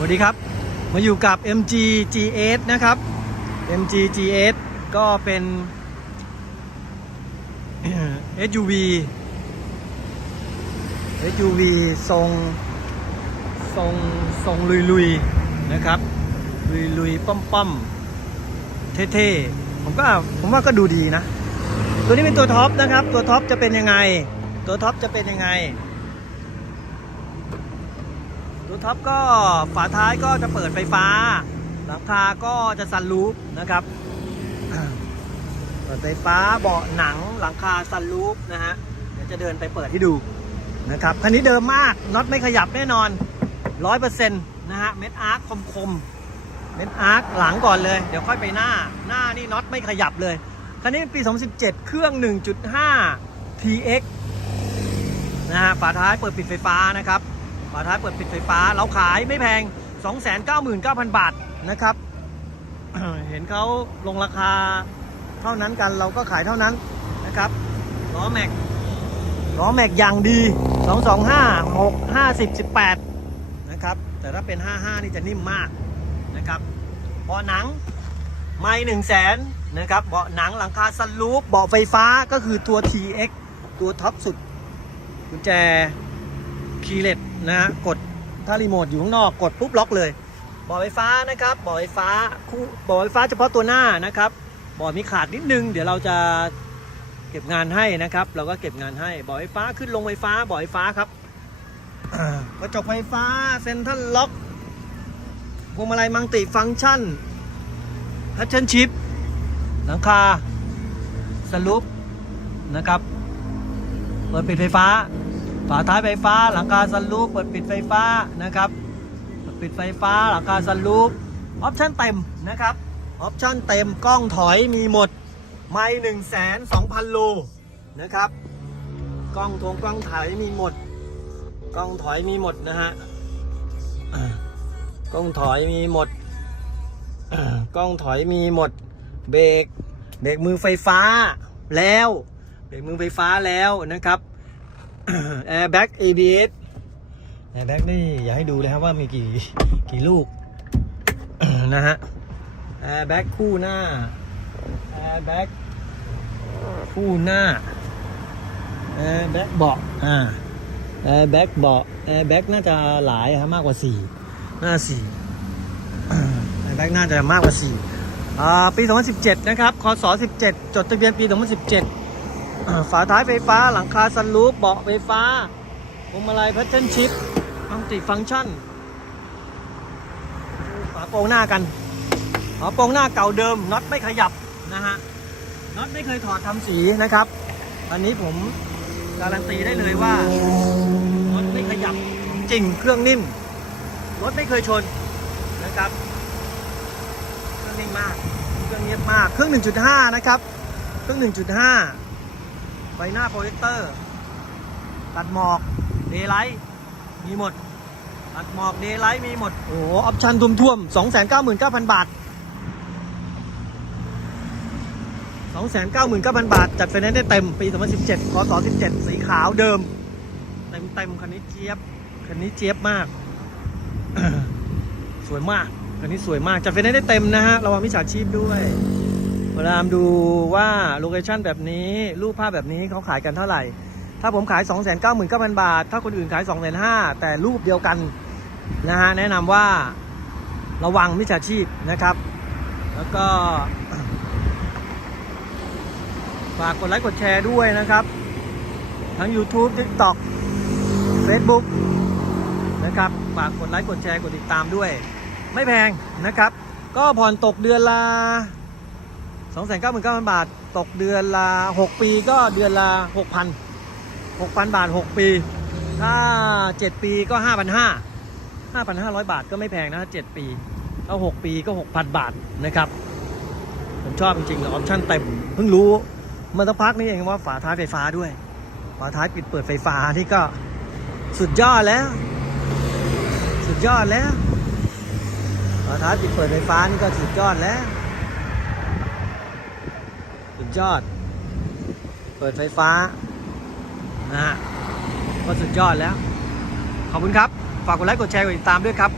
สวัสดีครับ มาอยู่กับ MG GS นะครับ MG GS ก็เป็น SUV SUV ทรงทรงทรงลุยลุยๆนะครับ ลุยลุยๆป้อมป้อมๆเท่ๆ ผมก็ผมว่าก็ดูดีนะ ตัวนี้เป็นตัวท็อปนะครับ ตัวท็อปจะเป็นยังไง ตัวท็อปจะเป็นยังไง ตัวท็อปก็ฝาท้ายก็จะเปิดไฟฟ้า หลังคาก็จะซันรูฟนะครับเปิดไฟฟ้าเบาะหนังหลังคาซันรูฟนะฮะเดี๋ยวจะเดินไปเปิดให้ดูนะครับคันนี้เดิมมากน็อตไม่ขยับแน่นอน100%นต์นะฮะเม็ดอาร์คคมคมๆเม็ดอาร์คหลังก่อนเลย เดี๋ยวค่อยไปหน้าหน้านี่น็อตไม่ขยับเลย คันนี้ปี2017 เครื่อง 1.5 TX นะฮะฝาท้ายเปิดปิดไฟฟ้านะครับ ฝาท้ายเปิดปิดไฟฟ้า เราขายไม่แพง 299,000 บาทนะครับ เห็นเขาลงราคาเท่านั้นกันเราก็ขายเท่านั้นนะครับล้อแม็กล้อแม็กอย่างดี 225 6 50 18 นะครับ แต่ถ้าเป็น 55 นี่จะนิ่มมากนะครับเบาะหนังไม่1 0 0 0 0แสนนะครับเบาะหนังหลังคาสลูปเบาะไฟฟ้าก็คือตัว TX ตัวท็อปสุดกุญแจ คีย์เล็ตนะฮะกดถ้ารีโมทอยู่ข้างนอกกดปุ๊บล็อกเลยบ่อไฟฟ้านะครับบ่อไฟฟ้าคู่บ่อไฟฟ้าเฉพาะตัวหน้านะครับบ่อมีขาดนิดนึง เดี๋ยวเราจะเก็บงานให้นะครับ เราก็เก็บงานให้บ่อไฟฟ้าขึ้นลงไฟฟ้าบ่อไฟฟ้าครับอ่ากระจกไฟฟ้าเซ็นทรัลล็อกพวงมาลัยมังติฟังก์ชันพัชเชนชิปหลังคาสลุปนะครับเปิดปิดไฟฟ้า ฝาท้ายไฟฟ้าหลังคาซันรูปเปิดปิดไฟฟ้านะครับเปิดปิดไฟฟ้าหลังคาซันรูปออปชั่นเต็มนะครับออปชั่นเต็มกล้องถอยมีหมด ไม่หนึ่งแสนสองพันโลนะครับกล้องทงกล้องถอยมีหมด กล้องถอยมีหมดนะฮะกล้องถอยมีหมดกล้องถอยมีหมด เบรกเบรกมือไฟฟ้าแล้ว เบรกมือไฟฟ้าแล้วนะครับ แอร์แบ็ก ABS แอร์แบ็กนี่อยากให้ดูเลยครับว่ามีกี่กี่ลูกนะฮะแอร์แบ็กคู่หน้าแอร์แบ็กคู่หน้าแอร์แบ็กเบาะอ่าแอร์แบ็กเบาะแอร์แบ็กน่าจะหลายครับมากกว่า4น่า4แอร์แบ็กน่าจะมากกว่า4อ่าปี 2017 นะครับคศ17 จดทะเบียนปี 2017 ฝาท้ายไฟฟ้าหลังคาซันรูปเบาะไฟฟ้าพวงมาลัยพัชเชนชิปมัลติฟังก์ชันฝาโปรงหน้ากันฝาโปรงหน้าเก่าเดิมน็อตไม่ขยับนะฮะน็อตไม่เคยถอดทำสีนะครับ อันนี้ผมการันตีได้เลยว่า น็อตไม่ขยับจริงเครื่องนิ่มรถไม่เคยชนนะครับเครื่องนิ่มมาก เครื่องเงียบมาก เครื่อง 1.5 นะครับ เครื่อง 1.5 ไฟหน้าโปรเจคเตอร์ ตัดหมอกเดย์ไลท์มีหมด ตัดหมอกเดย์ไลท์มีหมด โอ้โหออปชั่นท่วมๆ299,000บาท299,000บาท จัดไฟแนนซ์ได้เต็ม ปี2017คศ17สีขาวเดิม เต็มเต็มๆคันนี้เจี๊ยบ คันนี้เจี๊ยบมาก สวยมาก คันนี้สวยมาก จัดไฟแนนซ์ได้เต็มนะฮะ ระวังมิจฉาชีพด้วย เวลาดูว่าโลเคชั่นแบบนี้รูปภาพแบบนี้เขาขายกันเท่าไหร่ ถ้าผมขาย 299,000 บาท ถ้าคนอื่นขาย 2,500แต่รูปเดียวกันนะฮะแนะนำว่าระวังมิจฉาชีพนะครับ แล้วก็ฝากกดไลค์กดแชร์ด้วยนะครับ ทั้ง YouTube TikTok Facebook นะครับฝากกดไลค์กดแชร์กดติดตามด้วย ไม่แพงนะครับ ก็ผ่อนตกเดือนละ 299,000 บาท ตกเดือนละ 6 ปีก็เดือนละ 6,000 6,000 บาท 6 ปี ถ้า 7 ปีก็ 5,500 5,500 บาทก็ไม่แพงนะ 7 ปี ถ้า 6 ปีก็ 6,000 บาทนะครับ ผมชอบจริงๆออปชั่นเต็ม เพิ่งรู้เมื่อสักพักนี้เองว่าฝาท้ายไฟฟ้าด้วย ฝาท้ายปิดเปิดไฟฟ้าที่ก็สุดยอดแล้ว สุดยอดแล้วฝาท้ายปิดเปิดไฟฟ้านี่ก็สุดยอดแล้ว ดยอด เปิดไฟฟ้านะฮะก็สุดยอดแล้ว ขอบคุณครับ ฝากกดไลค์กดแชร์กดติดตามด้วยครับ